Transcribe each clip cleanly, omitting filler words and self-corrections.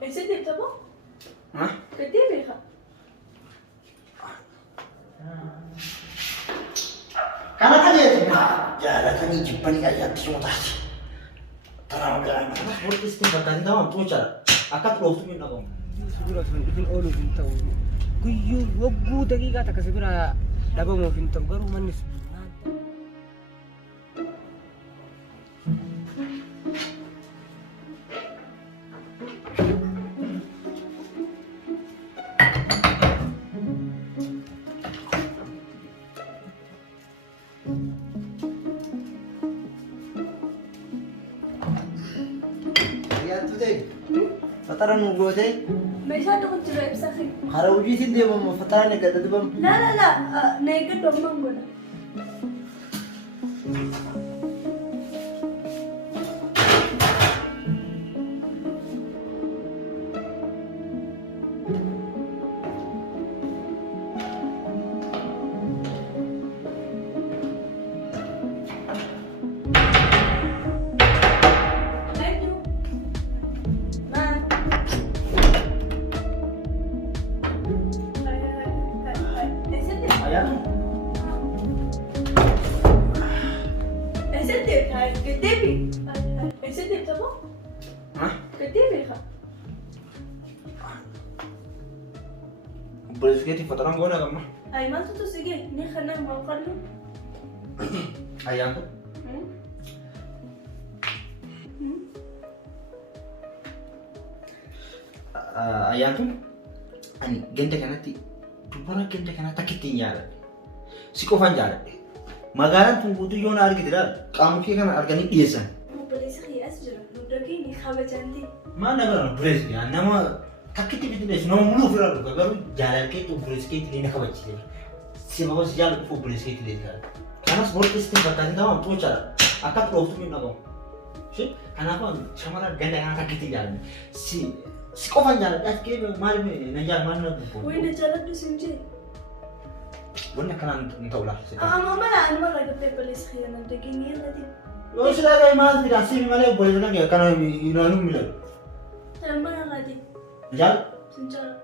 Ese dia tá bom? Hah? Cadê a berra? Kana kan jaalatanii jibbanii ayyaatti yoo taate tanaa garaa warri isin fakkaatanii taa'an tuuchaadha akka xurooftu hin dhagamu. Bira sun ifin ooluuf hin ta'u guyyuu wagguu daqiiqaa takka si bira dhabamuuf hin ta'u garuu manni sun Fataran gootee Meeshaa tokkotti jiru ibsa fi. hara hojiitiin deemamu fataraan eeggata dibamu. La, na eeggadhu ammaan godha. Boleh fataran goona gamma. Ay, maaltu tu sige, ni kanaan maqallu. Ayaan tu. Ayaan tu. Ani ganda kanatti dubara ganda kanatti akkitti nyaadha. Si qofaan jaaladhe. Magaalaan tun guutuu yoo na argitedha qaamukee kana arganii dhiyeessan. Obboleessa kiyyaas jira. Dugdagee ni kabajanti. Maal nagaraan buleessi nama takkitti fitneessu nama muluu ofirraa dhufa garuu jaalalkeetti obboleessi keetti ni kabachiise. Si nama si jaalatu obboleessi keetti leekaa. Kanas morti sitti fakkaatee taa'an tuuchaadha. Akka xurooftu hin dhagahu. Kanaafuu shamarran ganda kanatti akkitti jaaladhe. Si qofaan jaaladhe as kee maal na gubboo. Wayii na jaaladhu si hin jee. Wanni akkanaan hin ta'u laata. Amma mana ani marra gabbee obboleessa kiyyaa na dageenye yaalati. Yoo si dhagaa maal fidaan si malee obboleessa kan kana ilaaluu miidhagu. Mana laati. Jaal. Sinjala.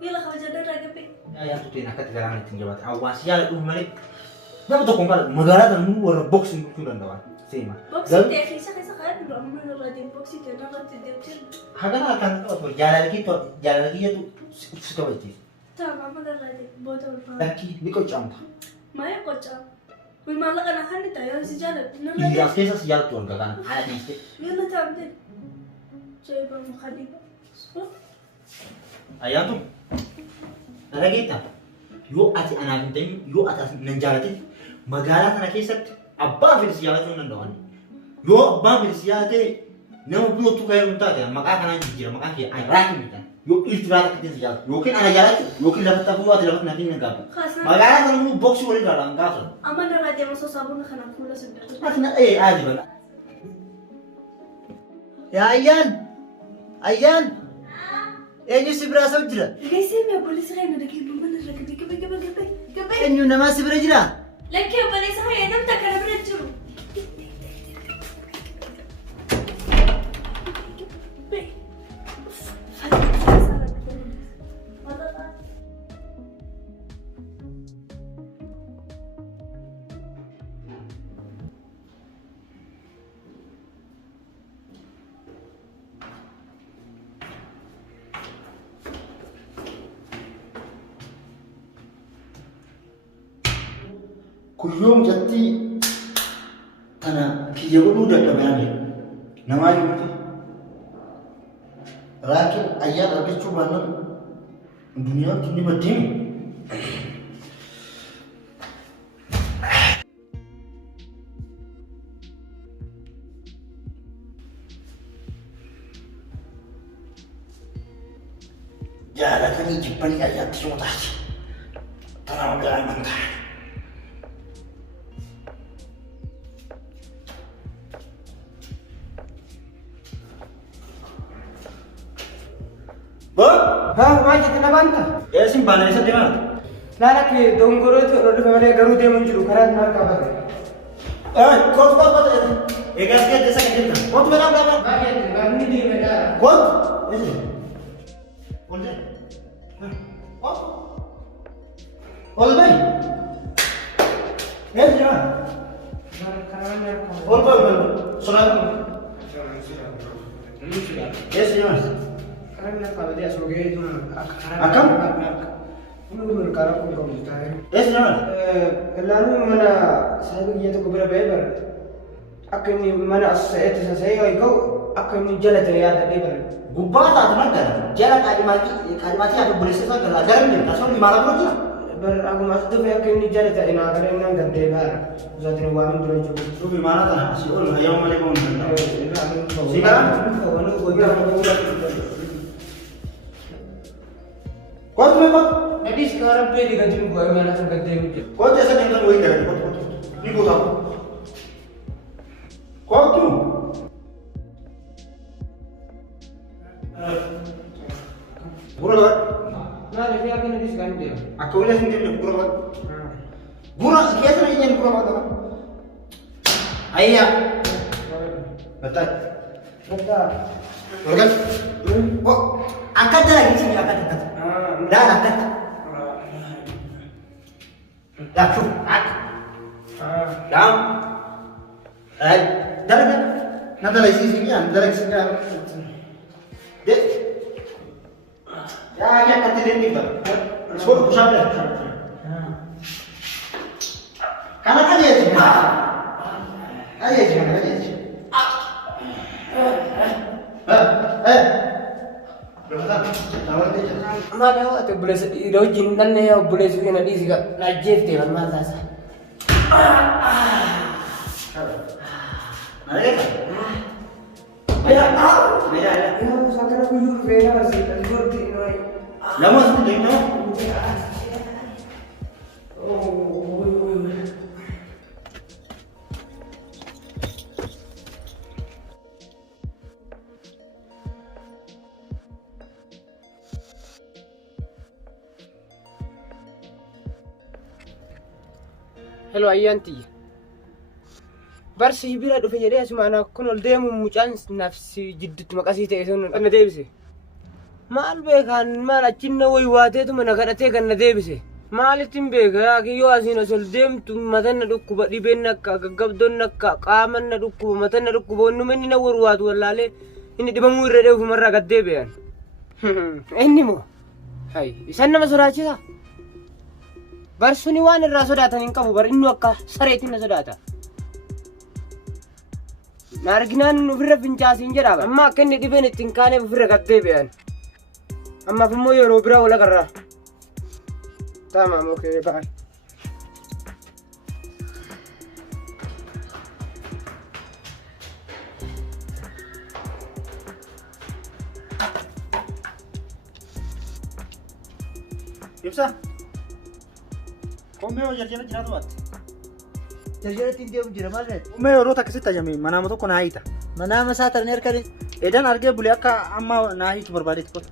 Yala kabajadhaa irraa gabbee. Yaa tuuteen akkatti garaan ittiin jabaate hawaasi jaaladhu malee nama tokko hin qabu magaalaa kana nu warra boksiin bulchuu danda'an seema. Boksii ta'e keessa kaa'ee jiru amma mana irraa deemu boksii ta'e narratti deemtee. Hagana kan qabatu jaalalkiyyatu si kabachiisa. Taa'aa mana irraa deemu boota ulfaata. Lakkii ni qoccaamta. Maayee qoccaa. Maallaqa na kan ta'e yoo si jaaladhu. Dhiiraaf keessa si jaalatu wal gagaan haala dhiiste. Yala taa'amtee. Jeebaa mukadii. Ayyaatu dhagageetta yoo ati anaaf hin ta'in yoo ati nan jaalatin magaalaa kana keessatti abbaan fedhe si jaalachuu hin danda'an. Yoo abbaan fedhe si jaalate nama birootu ka'ee hin taate maqaa kanaan jijjiira maqaa kee raakii midhaan yoo dhiirti biraa takka si jaalatu yookiin ana jaalatu yookiin lafatti hafuu ati lafatti naaf hin gaafa. Magaalaa kana immoo boksii walii irraa gaafa. Amma narraa deema osoo saabuun kanaan fuula siddatu. Ati na aadi bana. Yaa ayyaan. Eenyu si biraa sab jira? Geessee mi obboleessa kee na dhagee mana irra gabbee. Eenyu namaa si bira jira? Lakkee obboleessa kee namta kana bira jiru. Kuyyoom jatti tana kiyya godhuu dadhabame namaa himuti raakin ayyaan argachuu baannaan duniyaan tun ni baddeemu. Jaalatanii jibbanii ayyaatti yoo taate tanaa magaalaa amantaa. maal jette na baanta? Eesin baana isa deemaa? Laala kee dongorootti hodhufa malee garuu deemuun jiru karaa maal qabate? Kot. Baay'ee baay'ee deemedha. Kot. Ese. Olje. Ol bay. Yes, John. Ol bay. Salam. Yes, John. Karena kalau dia sebagai itu Akam? Menurut kalau aku kamu tahu. Yes, John. Lalu mana saya begitu keberapa lebar? Aku ini mana saya kau aku ini jalan terlihat lebar. Gubbaa taatu magara. Jala kaadhimaatii hafe buleessee isaa gara gara inni tasoo ni maala biro jira. Bar aku masuk tuh aku ini jalan tak enak karena ini nggak lebar. Zat ini wamin dulu juga. Subi maala tana si ol hayam male bon nanda. Si kan? Kau nu kau bilang kau bilang. Kau tu memang. Jadi sekarang dia diganti kau mana sangat lebar. Kau jasa dengan woi dah. Ni kau tahu. Kau tu. Gura. Nah, dia akan nanti sekarang dia. Aku boleh sendiri gura. Gura kiasa ni yang gura apa? Ayah. Betul. Betul. Organ. Oh, angkat dah lagi sini angkat. Dah angkat. Dah tu. Dah. Dah. Nanti lagi sini ya, nanti lagi sini. Dek. Ya, ya kata dia ni bar. Sebab pusat dah. Karena kan dia sih. Ayo jangan ayo. Berapa? Tahu dia. Mana awak tu boleh rojin dan ni awak boleh suka nanti sih kak najib tu kan mana sah. Ada kan? Ya, Ada. ya sekarang aku jujur bela sih, jujur tu ini. Lama sih dia tahu. Hello Ayanti. Barsi bira dhufe jedhee asuma ana kun ol deemu mucaan nafsi jidduutti maqasii ta'e sun na deebise. Maal beekaan maal achinna wayi waateetu mana kadhatee kan na deebise. Maalittiin beekaa yoo asiin as ol deemtu matan na dhukkuba dhibeen akka gaggabdoon akka qaaman na dhukkuba matan na dhukkuba wannuma inni na warwaatu wallaalee inni dhibamuu irra dheefumarraa gad deebi'an. Inni moo? Hai isaan nama sodaachisa. Barsuni waan irraa sodaatan hin qabu bar inni akka sareetiin na sodaata. Na arginaan ofirra fincaasiin jedhama. Amma akka inni dhibeen ittiin kaaneef ofirra gad deebi'an. Ammaaf immoo yeroo biraa wal agarra. Tamam, okay, bye. Ibsa. Komee hojii jala jiraatu baate. Tajaajila ittiin deemu jira maal ta'e? Komee yeroo takkisitti tajaajilu manaama tokko naa hiita. Manaama isaa tarnee harkanii? Edan argee bulee akka amma naa hiitu barbaadeetti kota.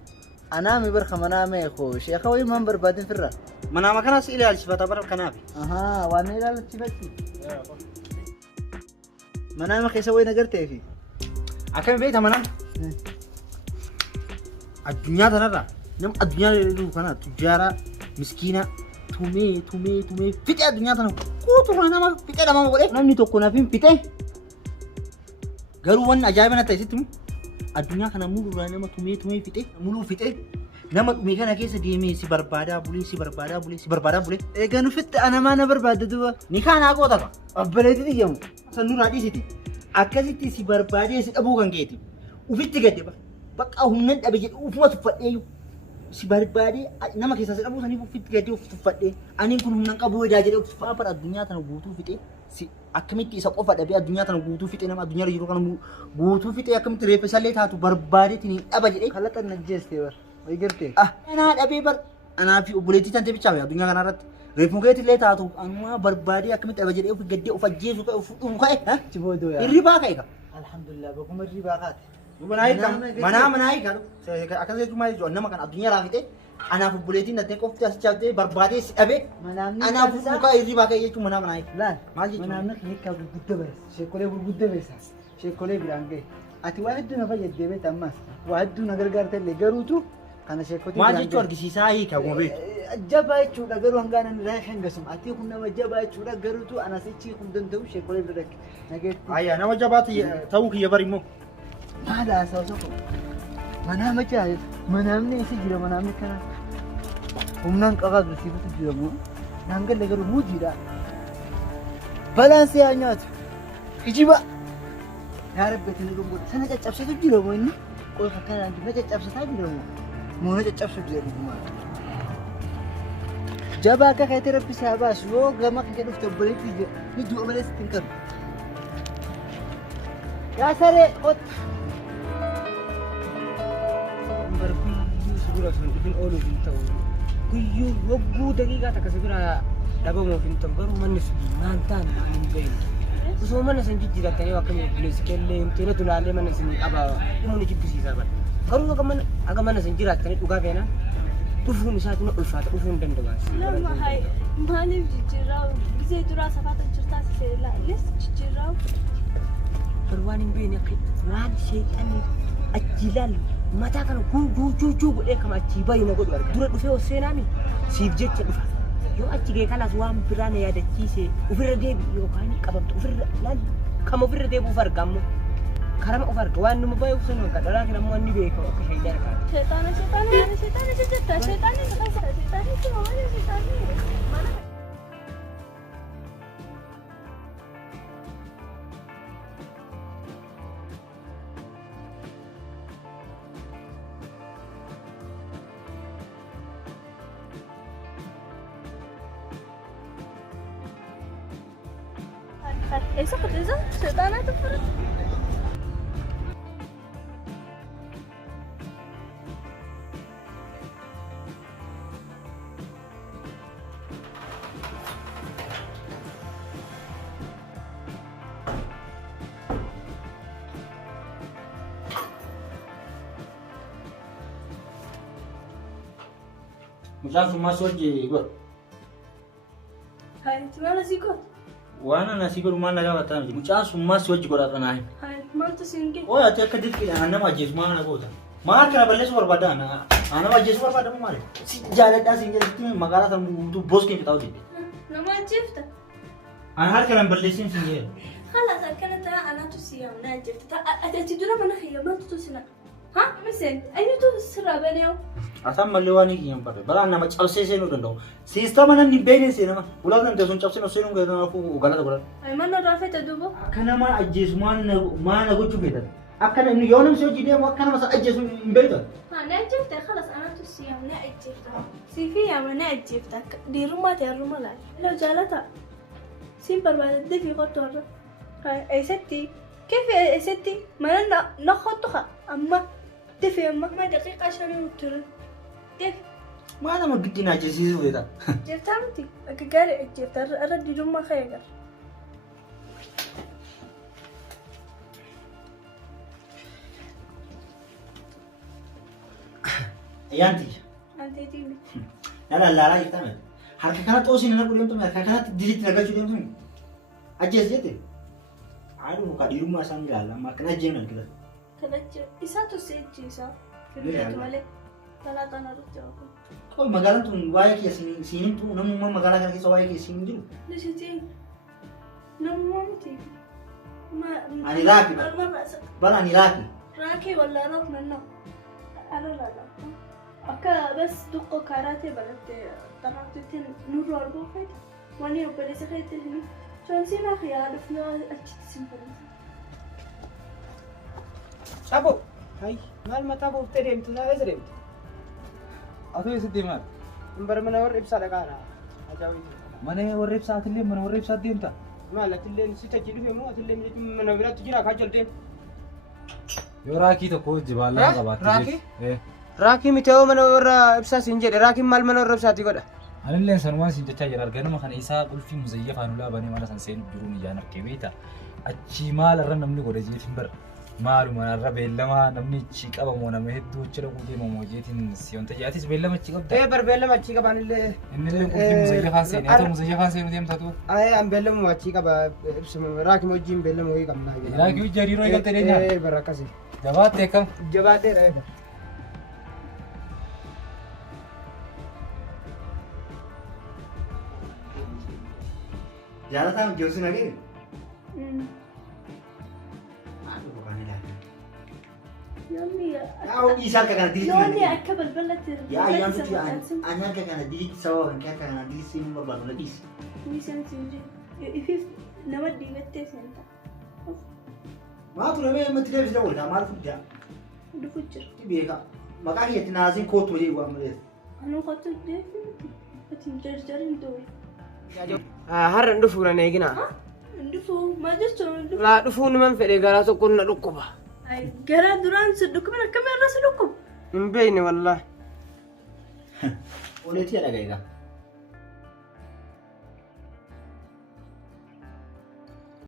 Anaami barka manaama eekoo sheeka wayii maan barbaadin firra? Manaama kanas ilaalchifata bara kanaafi. Ahaa waan ilaalchifachi. Manaama keessa wayii nagarteefi? Akkami beekta manaan? Addunyaa tanarraa nama addunyaa dheedhuu kana tujjaaraa miskiina tumee fixee addunyaa tana guutuudha nama fixee dhamama godhee. Namni tokko nafiin fixee Garuu wanni ajaa'iba na ta'e sitti addunyaa kana muluudhaan nama tumee fixee muluu fixee nama dhumee kana keessa deemee si barbaadaa bulee. eegaa nufitti anamaa na barbaadda duuba. Ni kaanaa qootama. Abbaleetti dhiyyamu. San nurraa dhiisiti. Akkasitti si barbaadee si dhabuu kan keeti. Ufitti gadde bakka humnan dhabe jedhe ufuma tuffadheeyyuu. Si barbaadee nama keessaa si dhabuu saniif ufitti gaddee uf tuffadhee. Aniin kun humnan qabu wadaa jedhee uf tuffaa bara addunyaa tana guutuu fixee si akkamitti isa qofa dhabee addunyaa tana guutuu fixee nama addunyaa yeroo kana guutuu fixee akkamitti reeffa isallee taatu barbaadeetiin hin dhaba jedhee. Kalaxan najjeestee bar. Wayi gartee. Anaa dhabee bar anaa fi obboleettii tante bichaa addunyaa kana irratti. Reeffa keetillee taatu anuma barbaadee akkamitti dhaba jedhee of gaddee of ajjeesu ka'e of dhumu ka'e. Ciboodoo yaa. Hirribaa ka'e ka. Alhamdulillah bakuma hirribaa kaate. Manaa hiika akkas jechuun maal jechuudha nama kan addunyaa raafite anaaf obboleettiin nattee qofti as chaabtee barbaadee si dhabe anaaf mukaa hirribaa ka'e jechuun manaa hiika. Laal maal jechuudha? manaamna hiikaa gurguddaa beessa sheekolee gurguddaa beessa sheekolee biraan ga'e ati waa hedduu na fayyadde beekta ammas waa hedduu na gargaarte illee garuutu kana sheekotii Maal jechuun argisiisaa hiika akkuma beektu. jabaa jechuudha garuu hangaan inni irraa hangasuma ati kun nama jabaa jechuudha garuutu anas ichi kun danda'u sheekolee bira dhakke nageetti. Ayyaa nama jabaati ta'uu kiyya bari immoo. Maal haasawu tokko manaama jaayet manaamni isi jira manaamni kana humnaan qabaa agarsiifatu jira moo naan galle garuu muujiidha balaansii haa nyaatu ijiba yaa rabbi ati nu godhe sana caccabseetu jira moo inni qofa akkanaan na caccabsataa jira moo na caccabsu jira dhugumaa jabaa akka kaayitee rabbi isaa baasu yoo gama akka dhufte obboleetti jira ni du'a malee sitti hin qabu yaa saree qotta. Guyyuu suuraa sun dhufin ooluuf hin ta'u. Guyyuu wagguu daqiiqaa takka si bira dhabamuuf hin ta'u garuu manni sun maan ta'an maan hin beekne. Osoo mana san jijjiirattanii akkamiin buleessi kellee himtee natu laallee mana sin qaba dhumuun jibbisiisaa bara. Garuu akka mana san jiraattanii dhugaa feenaan dhufuun isaati na ulfaata dhufuu hin danda'an. Lama hai maaliif jijjiirraa gisee duraa safaata jirtaa seelaa illee jijjiirraa. Garuu waan hin beekne akka waan sheexanni achi ilaalu mataa kana guutuu godhee kama achi baay'ina godhu arga. Dura dhufee seenaani siif jecha dhufa. Yoo achi ga'e kanas waan biraa na yaadachiise ofirra deebi'u yookaan qabamtu ofirra laal kama ofirra deebi'uuf argamu. Karama of arga waan nama baay'ee ufsan akka dhalaa kana ammoo inni beeka akka shayyaa argaa. Seetaana jetta seetaani mana. Esa kerja seetaana tu pun. Mucaan sun maal hojii godhu? Hai, cuma nasi kot. Waan ana si godhu maal na gaafataa miti. Mucaan sun maal hojii godhaa naahin. Hai, maal tu singe? Oo ati akka dirqiidhaan nama ajjeesu maal na goota? Maal kana balleessu barbaada nama ajjeesu barbaada moo maali? Si jaaladhaa siin jedhatti magaalaa sana guutuu booskeen fixaa hojii. Nama jifta. Ani harka nan balleessin siin jedhe. Halas akkana ta'a anatu siyam na jifta. Ati dura mana khiyyaman tu sina. Ha? Misen, eenyutu sirraa baneewu? Asaan mallee waan hin kiyyan barre. Balaan nama cabsee seenuu danda'u. Siistama nan hin beekne seenama. Ulaa kan ta'e sun cabsee na seenuu gadi namaafuu galata godhan. Ai mana raafete duuba. Akka nama ajjeesu maal na gochuu feetan. Akka namni yoo namni hojii deemu akka nama ajjeesu hin beektan. Ha, na jifta halas anatu siyam na jifta. Sifi yama na jifta. Dirummaa ta'e haruma laal. Ilo jaalata. Siin barbaadde fi qottu harra. Hai, eessatti? Keef eessatti? Mana na qottu haa. Amma. Defi amma. Ma daqiiqaa shanii utturan. Defi. Maal nama giddina ajjeesiisuu feetan. Jiftaa miti. Akka gaarii jifta irra dirummaa ka'e gara. Yanti. Anteetii mi? Nala laalaa jirta miti. Harka kana xoosii nana qulleemtu harka kanatti diriitti nagachuu deemtu ajjees jette. Haadhu muka dhiirummaa isaan ilaalla amma akkana ajjeemna argita. Kanachi isaatu seejjiisa. Firdeetu malee. Talaa kana irratti jiru. Kau magaalaan tun waa'ee kee siinimtu namummaa magaalaa kana keessa waa'ee kee siin jiru. Nishitiin. Namummaa miti. Ani raaki bara ani raaki. Raakii wallaa raaf nannoo. Ala laala. Akka bas duqqoo kaaraatee barattee xaraaftutti nurra arguu fayyada. Wani obboleessa keetti himi. Shoonsii naaf yaaduuf yoo achitti simfamisa. Sabo. Hai, maal mataa booftee deemtu naa eessa deemtu? Atoo eessatti deemaa? Bara mana warra ibsaa dhaqaadha. Ajaa'iba. Mana warra ibsaatillee mana warra ibsaa deemta? Maal atillee si tajji dhufe moo atillee mana biraatti jira kaa jalteen? Yoo raakii tokko hojii baallaa qabaatte Raakii? Raakii miti yoo mana warra ibsaa siin jedhe raakiin maal mana warra ibsaati godha? Anillee sanumaan siin jechaa jira arganuma kana isaa qulfii muzayyafaan ulaa banee mana san seenuuf jiruun ijaan arkee beekta. Achii maal irra namni godha jeetiin bara. Maaluma narra beellama namni achi qabamoo nama hedduu achi dhaquu deemamoo jeetiin si wanta jaatis beellama achi qabda. Bar beellama achi qabanillee. Innillee qulqullin muzayyafaan seenee haa ta'u muzayyafaan seenuu deemtatu. An beellamu achi qaba ibsuma raakima wajjin beellama wayii qabnaa. Raakii hojii hariiroo eegalte deenyaa. Bara akkasi. Jabaatte akkam. Jabaadheera eeba. Jaalataan hojjetu na gani? Yaa'u dhiisaa akka kana diriitti Yoonni akka balbalatti yaa ayyaan tuti ani akka kana diriitti sababa kan akka kana diriitti hin barbaadu na dhiisi. Nisan sinji. Ifif nama diibattee seenta. Maatu namee ammatti deebisee ooltaa maal fuddaa? Dhufu jira. Beeka maqaa keetti naasiin kootu hojii waan malees. Anuu kottu deebiin ati jarjarin ta'u. Har'a hin dhufu nan eegina. Dhufu maal jechuun dhufu. Laa dhufuu niman fedhe garaa tokko na dhukkuba. Gara duraan si dhukkuban akkamii irra si dhukkubu? Hin beekne wallaahi. Oleetii dhaga'iidha.